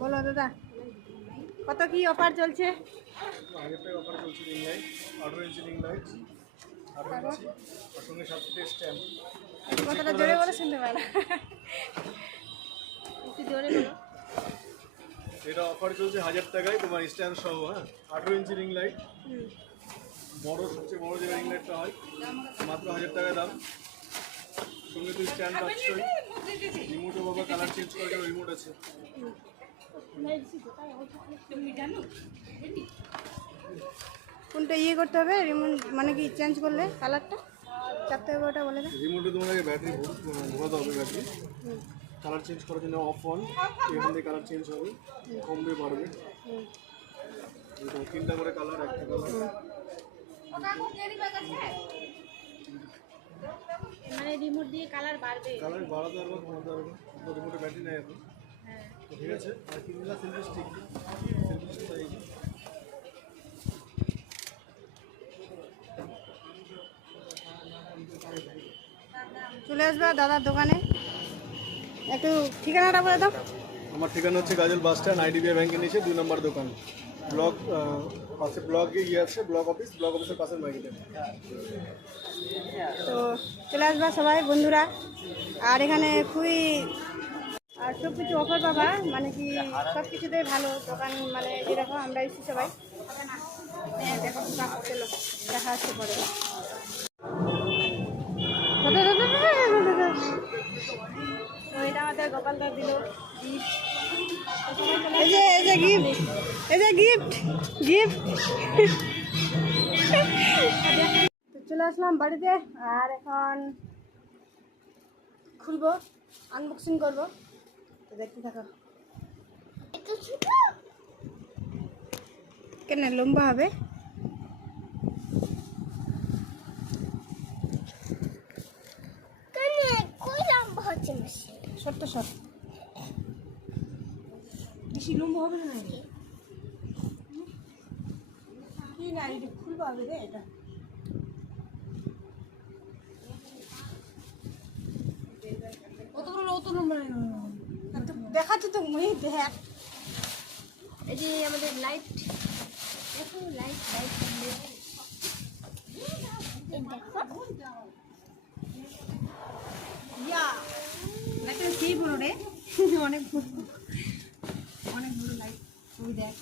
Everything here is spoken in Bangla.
বলো দাদা, কত কি অফার চলছে? আগের থেকে অফার চলছে রিং লাইট, 18 ইঞ্চি রিং লাইট, 18 ইঞ্চি, আর সঙ্গে 7টা স্ট্যান্ড। কতটা জোরে বলো, শুনতে পাই না, একটু জোরে বলো। এটা অফার চলছে 1000 টাকায় তোমার স্ট্যান্ড সহ। হ্যাঁ, 18 ইঞ্চি রিং লাইট, বড় সবচেয়ে বড় যে রিং লাইটটা হয়, মাত্র 1000 টাকা দাম। সঙ্গে তুই স্ট্যান্ড পাচ্ছই, রিমোটও বাবা কালার চেঞ্জ করার জন্য রিমোট আছে। কোনটা ইয়ে করতে হবে রিমোট, মানে কি চেঞ্জ করলে কালারটা চাপতে হবে, ওটা বলে দাও। রিমোটে তোমার আগে ব্যাটারি ভরাতে হবে, ব্যাটারি কালার চেঞ্জ করার জন্য অফ অন, এখান থেকে কালার চেঞ্জ হবে, কমবে বাড়বে। তিনটা করে কালার, একটা কালার। মানে রিমোট দিয়ে কালার বাড়বে, কালার বাড়াতে পারবো, কমাতে পারবো। রিমোটে ব্যাটারি নেই এখন। ঠিক আছে, আর কিনলা সেলফি স্টিক, সেলফি স্টিক এই চলে আসবে দাদার দোকানে। একটু ঠিকানাটা বলে দাও। আমার ঠিকানা হচ্ছে গাজল বাস স্ট্যান্ড, আইডিবিআই ব্যাংকের নিচে 2 নম্বর দোকান। ব্লক পাশে ব্লকে ইয়ে আছে, ব্লক অফিসের পাশের মার্কেটে। তো চলে আসবা সবাই বন্ধুরা। আর এখানে খুবই আর সব কিছু অফার পাবা, মানে কি সব কিছুতেই ভালো দোকান, মানে যেরকম আমরা এসেছি সবাই। হ্যাঁ দেখো, চলো দেখা হচ্ছে পরে। তো এটা আমাদের গোপালদা দিল গিফট। এই যে গিফট, এই যে গিফট গিফট। তো চলে আসলাম বাড়িতে, আর এখন খুলবো, আনবক্সিং করবো, তো দেখতে থাকো। কেন লম্বা হবে? ছোট্ট শর্ট, বেশি লম্বা হবে না কি না, এটা খুলবো হবে রে। এটা অত লম্বা দেখাচ্ছি তো, মুই দেখ। এই যে আমাদের লাইট, দেখো লাইট লাইট লাইট সেই বড় রে, অনেক বড় লাইট। ওই দেখ